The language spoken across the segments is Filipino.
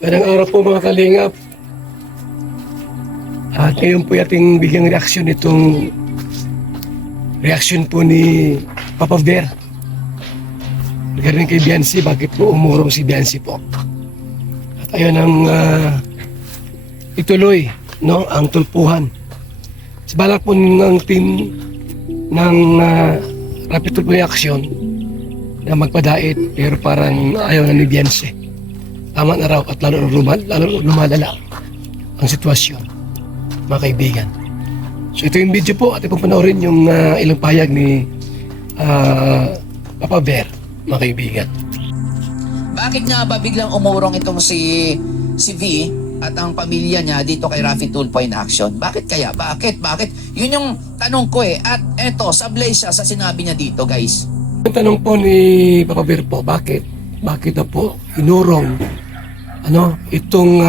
Magandang araw po mga kalingap. At ngayon po ating bigyang reaksyon itong reaksyon po ni Papa Bear. Regarding kay Biancy, bakit po umurong si Biancy po. At ayun ang ituloy, no, ang tulpuhan. Sa balak po ng team ng Rapid Tulpo Reaction na magpadait, pero parang ayaw na ni Biancy. Tama na raw at lalo lumalala ang sitwasyon, mga kaibigan. So ito yung video po at ipong panoorin yung ilang pahayag ni Papa Bear, mga kaibigan. Bakit nga ba biglang umurong itong si V at ang pamilya niya dito kay Rafi Tulpo in Action? Bakit kaya? Bakit? Yun yung tanong ko eh. At eto, sablay siya sa sinabi niya dito, guys. Ang tanong po ni Papa Bear po, bakit na po inurong itong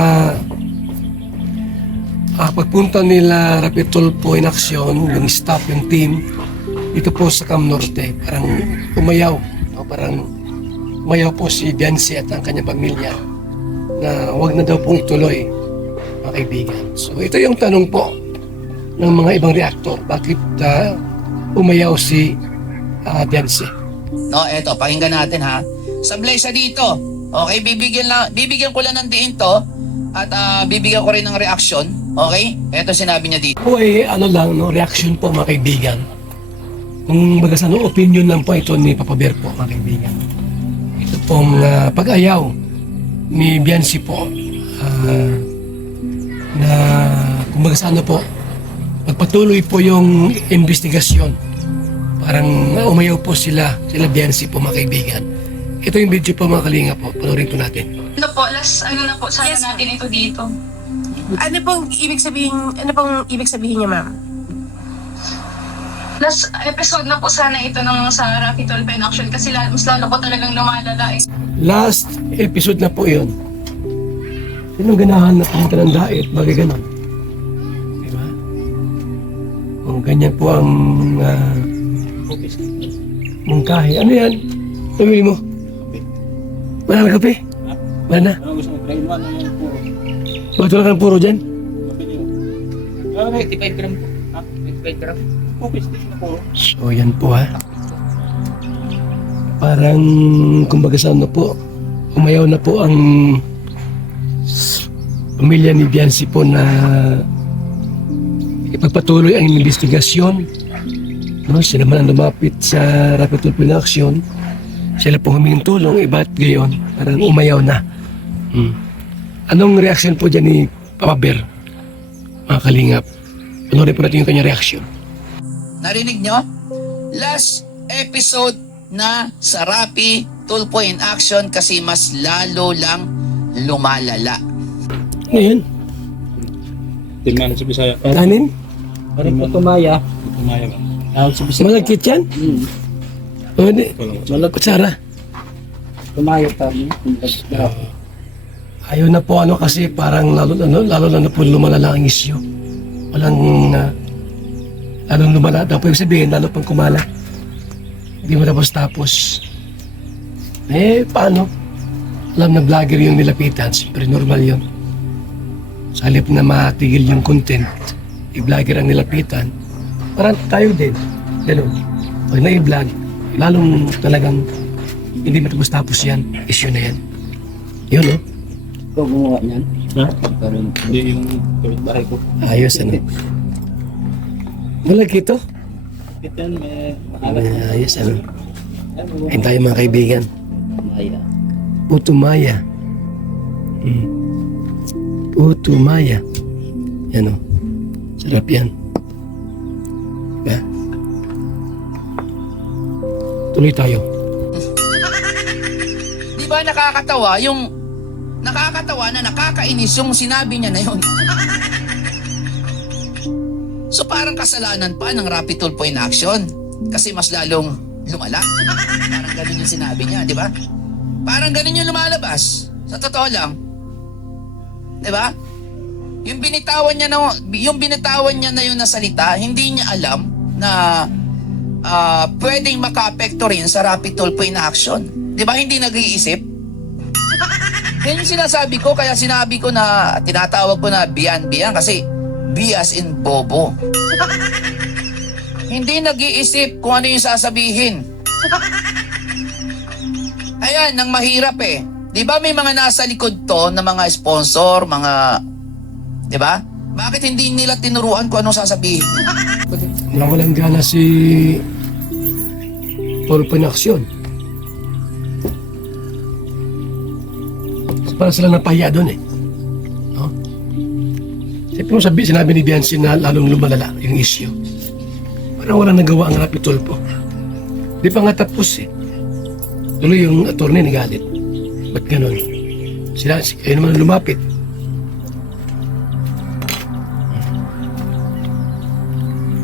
pagpunta nila Rapid Tulpo in Action, yung staff, yung team dito po sa Cam Norte, parang umayaw, no? Parang umayaw po si Biancy at ang kanyang pamilya na wag na daw pong ituloy, mga kaibigan. So ito yung tanong po ng mga ibang reactor, bakit umayaw si Biancy. No, eto, pakinggan natin ha. Sablay siya dito. Okay, bibigyan ko lang ng diin to at bibigyan ko rin ng reaction. Okay? Eto sinabi niya dito. Po ay reaction po, mga kaibigan. Kung baga sa opinion lang po ito ni Papa Bear po, mga kaibigan. Ito pong pag-ayaw ni Biancy po na kung baga sa po, pagpatuloy po yung investigasyon. Parang umayaw po sila Biancy po, mga kaibigan. Ito yung video po, mga kalinga po. Panoorin po natin. Ano po, na po sana natin ito dito. Ano pong ibig sabihin niya, ma'am? Last episode na po sana ito ng sa Rafi Tulpo in Action kasi mas lalo po talagang lumalala eh. Last episode na po yun. Sinong ganahan na pumunta ng daet, bagay ganon. Diba? Kung ganyan po ang mungkahi. Ano yan? Tumili mo? Wala na kape? Wala na? Bakit wala ka ng puro dyan? 85 gram po. 85 gram. So yan po ha. Parang kumbaga sa po, umayaw na po ang pamilya ni Biancy po na ipagpatuloy ang investigasyon. No, sila man ang lumapit sa Rapid Tulpo in Action. Sila po humingin tulong, iba't gayon, parang umayaw na. Anong reaction po dyan ni Papa Bear, mga kalingap? Panoorin po natin yung kanyang reaction. Narinig nyo? Last episode na sa Rafi Tulpo in Action kasi mas lalo lang lumalala. Ngayon, Tingnan sa Bisaya. kanin? Parang po tumaya. Tumaya ba? Tawag sa bisaya. Malagkit yan? O hindi? Kutsara? Tumaya kami. Ayaw na po kasi parang lalo na po lumalala ang isyu. Walang lalong lumala. Daw po yung sabihin, lalo pang kumala. Hindi mo tapos. Paano? Alam na vlogger yung nilapitan, siyempre normal yun. Sa halip na matigil yung content, i-vlogger ang nilapitan, parang tayo din. Ganun. Pag na-i-vlog, lalong talagang hindi matapos yan, issue na yan. Yun, no? Ikaw gumawa niyan. Ha? Parang Hindi yung bahay ko. Ayos, ano? Malagkit to? Kitan, may maalat. Ayos, ano? Ayun tayo, mga kaibigan. tumaya. Putumaya. Putumaya. Yan, o. Sarap yan. Diba? Tuloy tayo. Di ba nakakatawa na nakakainis yung sinabi niya na yun. So parang kasalanan pa ng Rafi Tulpo in Action kasi mas lalong lumala. Parang ganun yung sinabi niya, di ba? Parang ganun yung lumalabas. Sa totoo lang. Di ba? Yung binitawan niya na yun na salita, hindi niya alam na pwedeng maka-apekto rin sa Rafi Tulpo in Action. Di ba hindi nag-iisip? Yan yung sinasabi ko, kaya sinabi ko na, tinatawag ko na biyan kasi bias in bobo. Hindi nag-iisip kung ano yung sasabihin. Ayan, ang mahirap eh. Di ba may mga nasa likod to na mga sponsor, mga... Di ba? Bakit hindi nila tinuruan kung anong sasabihin? Nawalang gana si Tulpo in Action. Parang sila napahiya doon eh. No? Siyempre mo sinabi ni Bianci na lalong lumalala yung issue. Parang walang nagawa ang Rapi Tulpo. Di pa nga tapos eh. Tuloy yung attorney nagalit. Ba't ganun? Kayo naman lumapit.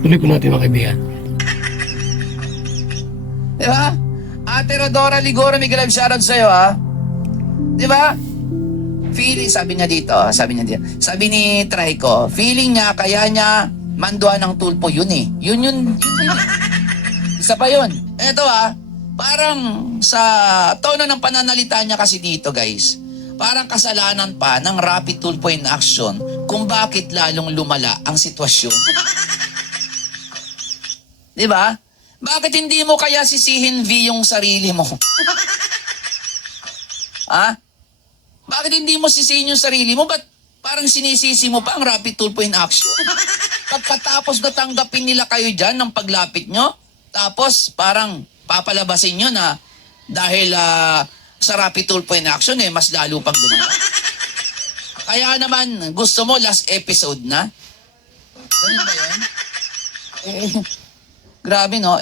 Tuloy po natin mga kaibigan. Di ba? Ate Rodora Ligoro, may galab shoutout sa'yo ha. Di ba? Feeling, sabi niya dito, sabi ni Trico, feeling niya, kaya niya manduan ng tulpo yun eh. Yun. Isa pa yun. Eto parang sa tono ng pananalita niya kasi dito guys, parang kasalanan pa ng Rapi Tulpo in Action kung bakit lalong lumala ang sitwasyon. Di ba? Bakit hindi mo kaya sisihin yung sarili mo? Ha? Bakit hindi mo sisihin yung sarili mo? Ba't parang sinisisi mo pa ang Rapi Tulpo in Action? Pagkatapos natanggapin nila kayo dyan ng paglapit nyo, tapos parang papalabasin nyo na dahil sa Rapi Tulpo in Action mas lalo pang dumala. Kaya naman, gusto mo last episode na? Ganun ba yun? Grabe no?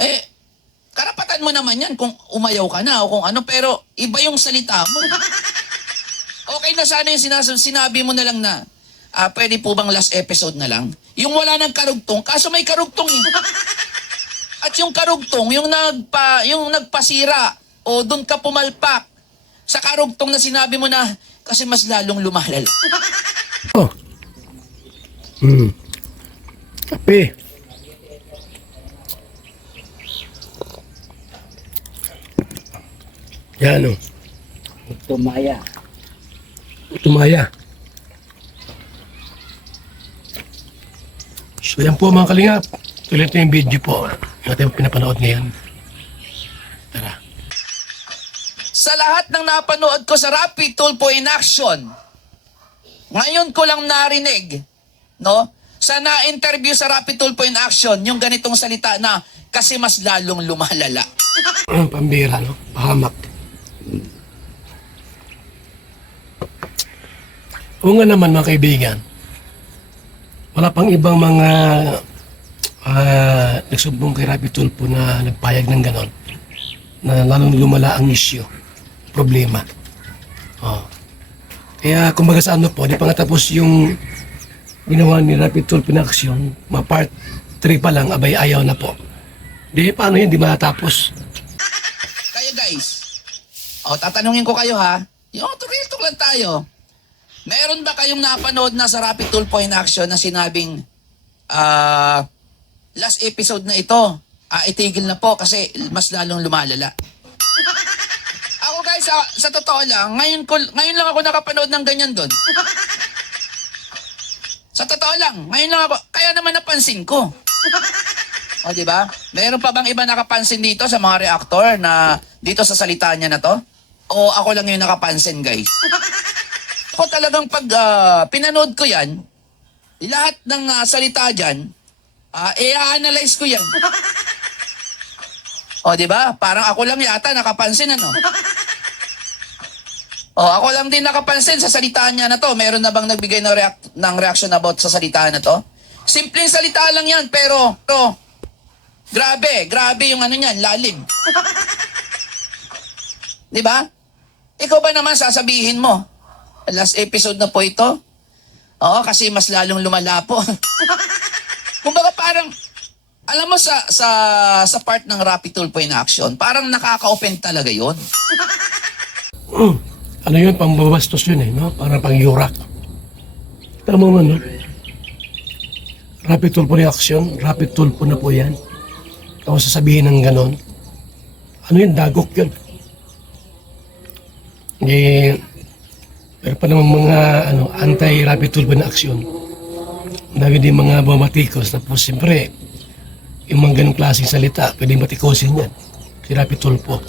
Karapatan mo naman yan kung umayaw ka na o kung ano, pero iba yung salita mo. Okay na sana yung sinabi mo na lang na, pwede po bang last episode na lang? Yung wala ng karugtong, kaso may karugtong eh. At yung karugtong, yung nagpasira o doon ka pumalpak sa karugtong na sinabi mo na kasi mas lalong lumalala. Oh. Kape. Yan o. Tumaya. Tumaya. So yan po mga kalingap. Tuloy ito yung video po. Yung ating pinapanood ngayon. Tara. Sa lahat ng napanood ko sa Rapi Tulpo in Action, ngayon ko lang narinig, no? Sa na-interview sa Rapi Tulpo in Action, yung ganitong salita na kasi mas lalong lumalala. Pambira, no? Pahamak. Oo nga naman mga kaibigan, wala pang ibang mga nagsumbong kay Rapi Tulpo na nagpayag ng ganon na lalong lumala ang issue, problema. Kaya kumbaga sa ano po, di pa nga tapos yung ginawa ni Rapi Tulpo in Action, part 3 pa lang, abay ayaw na po. Di paano yun, di matapos. Kayo guys, tatanungin ko kayo ha, yung real lang tayo. Meron ba kayong napanood na sa Rapi Tulpo in Action na sinabing last episode na ito, itigil na po kasi mas lalong lumalala? Ako guys, sa totoo lang, ngayon lang ako nakapanood ng ganyan doon. Sa totoo lang, ngayon lang ako, kaya naman napansin ko. O di ba? Meron pa bang iba nakapansin dito sa mga reactor na dito sa salita niya na to? O ako lang yung nakapansin guys? Ako talagang pag pinanood ko yan, lahat ng salita dyan, i-analyze ko yan. O, di ba? Parang ako lang yata nakapansin, ano? O, ako lang din nakapansin sa salita niya na to. Meron na bang nagbigay ng reaction about sa salita na to? Simpleng salita lang yan, pero grabe yung ano niyan, lalim. Di ba? Ikaw ba naman sasabihin mo? Last episode na po ito. Oo, kasi mas lalong lumala po. Kumbaga parang, alam mo sa part ng Rapi Tulpo in Action, parang nakaka-open talaga yon. Ano yun, pambabastos yun no? Parang pang-yurak. Tama mo, no? Rapi Tulpo in Action, Rapi Tulpo na po yan. Tapos sasabihin ng ganon. Ano yun, dagok yun. Pero pa naman mga anti-rapid tulpo na aksyon. Dami din mga bumatikos. Tapos siyempre, yung mga ganong klaseng salita, pwedeng matikosin yan. Si rapid tulpo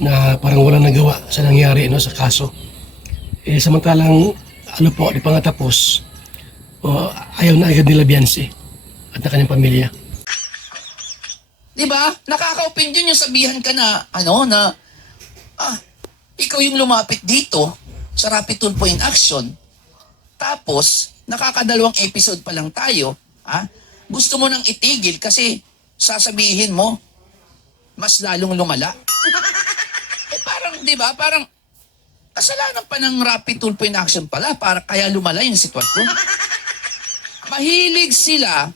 na parang walang nagawa sa nangyari sa kaso. Samantalang di pa nga tapos, ayaw na agad nila Beyonce at na kanyang pamilya. Di ba? Nakaka-opinion yung sabihan ka na, ikaw yung lumapit dito sa Rapid Tulpo in Action. Tapos, nakakadalawang episode pa lang tayo, gusto mo nang itigil kasi sasabihin mo, mas lalong lumala. Parang, di ba? Parang, kasalanan pa ng Rapid Tulpo in Action pala, para kaya lumala yung sitwasyon. Mahilig sila,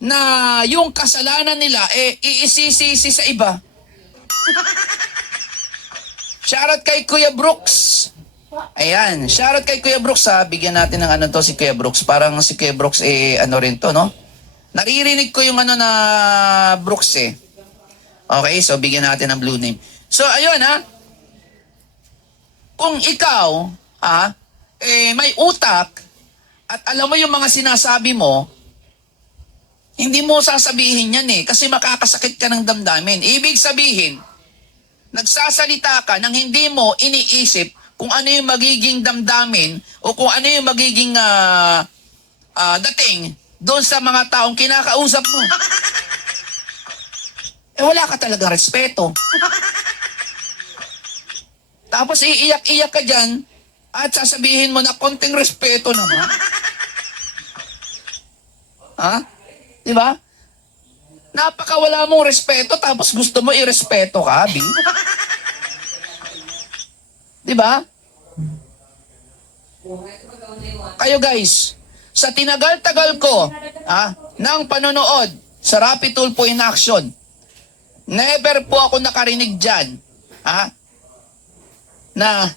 na yung kasalanan nila, iisisi sa iba. Shoutout kay Kuya Brooks. Ayan, shoutout kay Kuya Brooks, bigyan natin ng si Kuya Brooks. Parang si Kuya Brooks, rin to, no? Naririnig ko yung na Brooks, Okay, so bigyan natin ng blue name. So, ayun, kung ikaw, may utak, at alam mo yung mga sinasabi mo, hindi mo sasabihin yan kasi makakasakit ka ng damdamin. Ibig sabihin, nagsasalita ka nang hindi mo iniisip kung ano yung magiging damdamin o kung ano yung magiging dating doon sa mga taong kinakausap mo. Wala ka talaga respeto. Tapos iiyak-iyak ka dyan at sasabihin mo na konting respeto naman. Diba? Napakawala mong respeto tapos gusto mo irespeto ka, Bi. Diba? Kayo guys, sa tinagal-tagal ko ng panonood sa Rapid Tulpo in Action, never po ako nakarinig dyan na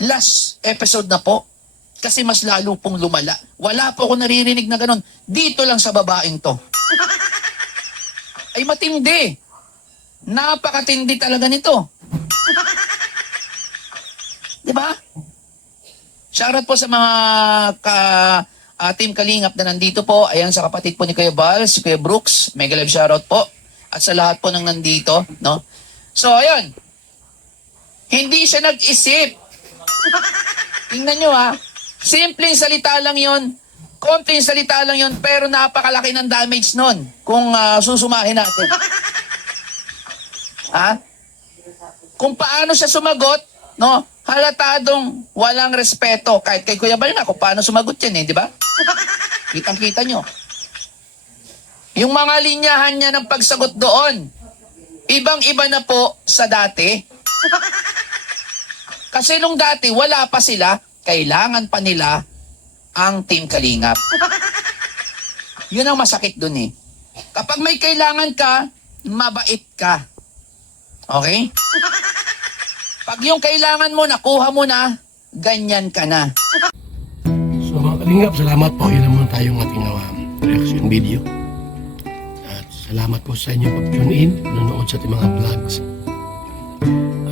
last episode na po kasi mas lalo pong lumala. Wala po ako naririnig na ganun. Dito lang sa babaeng to. Ay matindi. Napakatindi talaga nito. Diba? Shoutout po sa mga Team Kalingap na nandito po. Ayan sa kapatid po ni Kuya Val, si Kuya Brooks. Mega love shoutout po. At sa lahat po ng nandito. No? So, ayun. Hindi siya nag-isip. Tingnan nyo simpleng salita lang yon, konting salita lang yon, pero napakalaki ng damage nun kung susumahin natin. Kung paano siya sumagot, no? Halatadong walang respeto. Kahit kay Kuya Bal na kung paano sumagot yan di ba? Kitang-kita nyo. Yung mga linyahan niya ng pagsagot doon, ibang-iba na po sa dati. Kasi nung dati, wala pa sila, kailangan pa nila ang Team Kalingap. Yun ang masakit dun Kapag may kailangan ka, mabait ka. Okay? Pag yung kailangan mo, nakuha mo na, ganyan ka na. So mga Kalingap, salamat po. Yun naman tayong ating reaction video. At salamat po sa inyo pag-tune in, nanonood sa ating mga vlogs.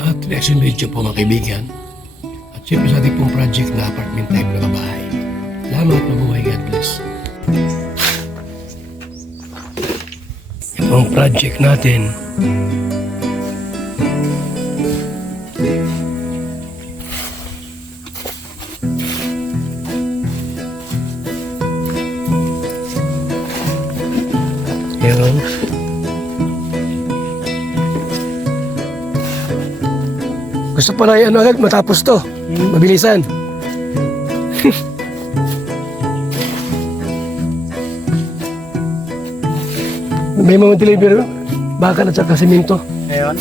At reaction video po mga kaibigan. At syempre sa ating pong project na apartment type na bahay. Salamat, mabuhay, God bless. Ito ang project natin. Yan. Gusto pa na agad matapos to. Mabilisan. May mga delivery bakal at saka simento. Ngayon?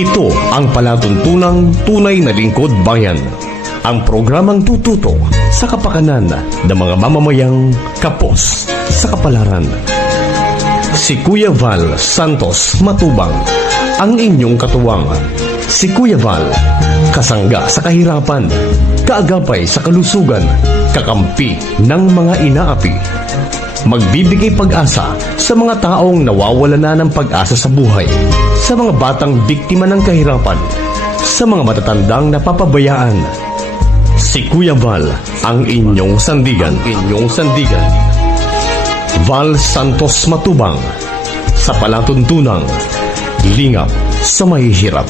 Ito ang palatuntunang tunay na lingkod bayan. Ang programang tututo sa kapakanan ng mga mamamayang kapos sa kapalaran. Si Kuya Val Santos Matubang, ang inyong katuwang. Si Kuya Val, kasangga sa kahirapan, kaagapay sa kalusugan, kakampi ng mga inaapi. Magbibigay pag-asa sa mga taong nawawala na ng pag-asa sa buhay, sa mga batang biktima ng kahirapan, sa mga matatandang napapabayaan. Si Kuya Val, ang inyong sandigan. Val Santos Matubang, sa palatuntunang lingap sa mahihirap.